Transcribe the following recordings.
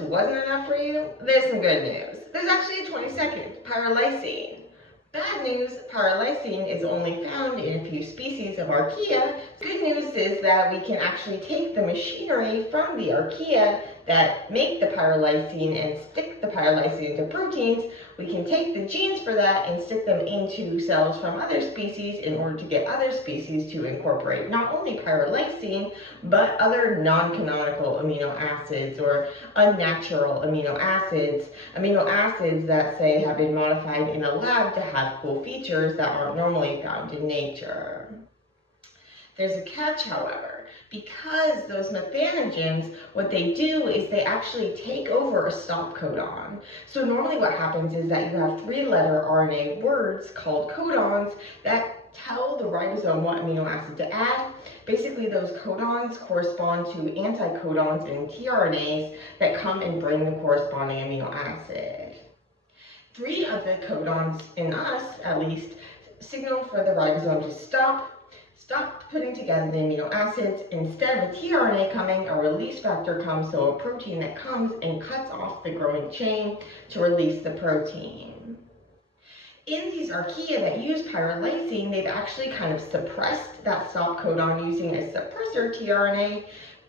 acids wasn't enough for you, there's some good news. There's actually a 22nd, pyrrolysine. Bad news, pyrrolysine is only found in a few species of archaea. Good news is that we can actually take the machinery from the archaea that make the pyrrolysine and stick the pyrrolysine into proteins. We can take the genes for that and stick them into cells from other species in order to get other species to incorporate not only pyrrolysine, but other non-canonical amino acids or unnatural amino acids that say have been modified in a lab to have cool features that aren't normally found in nature. There's a catch, however, because those methanogens, what they do is they actually take over a stop codon. So normally what happens is that you have 3-letter RNA words called codons that tell the ribosome what amino acid to add. Basically, those codons correspond to anticodons in tRNAs that come and bring the corresponding amino acid. 3 of the codons, in us at least, signal for the ribosome to stop putting together the amino acids. Instead of a tRNA coming, a release factor comes, so a protein that comes and cuts off the growing chain to release the protein. In these archaea that use pyrrolysine, they've actually kind of suppressed that stop codon using a suppressor tRNA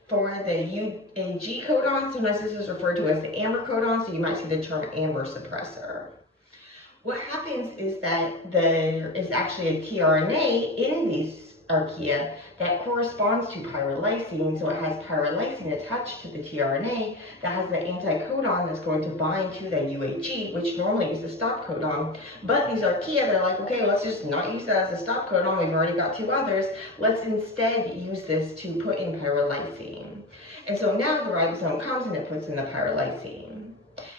for the UAG codon. Sometimes this is referred to as the amber codon, so you might see the term amber suppressor. What happens is that there is actually a tRNA in these archaea that corresponds to pyrrolysine, so it has pyrrolysine attached to the tRNA that has the anticodon that's going to bind to the UAG, which normally is the stop codon. But these archaea, they're like, okay, let's just not use that as a stop codon, we've already got 2 others, let's instead use this to put in pyrrolysine. And so now the ribosome comes and it puts in the pyrrolysine.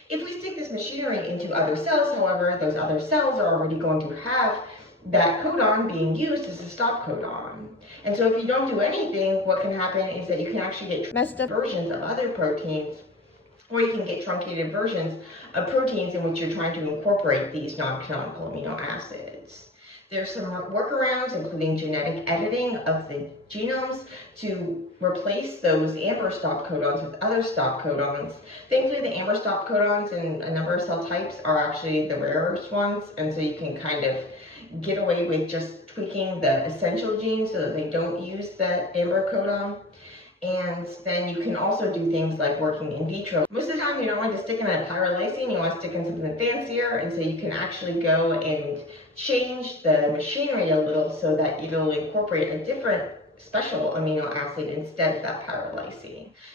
If we stick this machinery into other cells, however, those other cells are already going to have that codon being used as a stop codon. And so if you don't do anything, what can happen is that you can actually get messed up versions of other proteins, or you can get truncated versions of proteins in which you're trying to incorporate these non-canonical amino acids. There's some workarounds, including genetic editing of the genomes to replace those amber stop codons with other stop codons. Thankfully, the amber stop codons in a number of cell types are actually the rarest ones, and so you can kind of get away with just tweaking the essential genes so that they don't use the amber codon. And then you can also do things like working in vitro. Most of the time you don't want to stick in a pyrrolysine, you want to stick in something fancier, and so you can actually go and change the machinery a little so that it'll incorporate a different special amino acid instead of that pyrrolysine.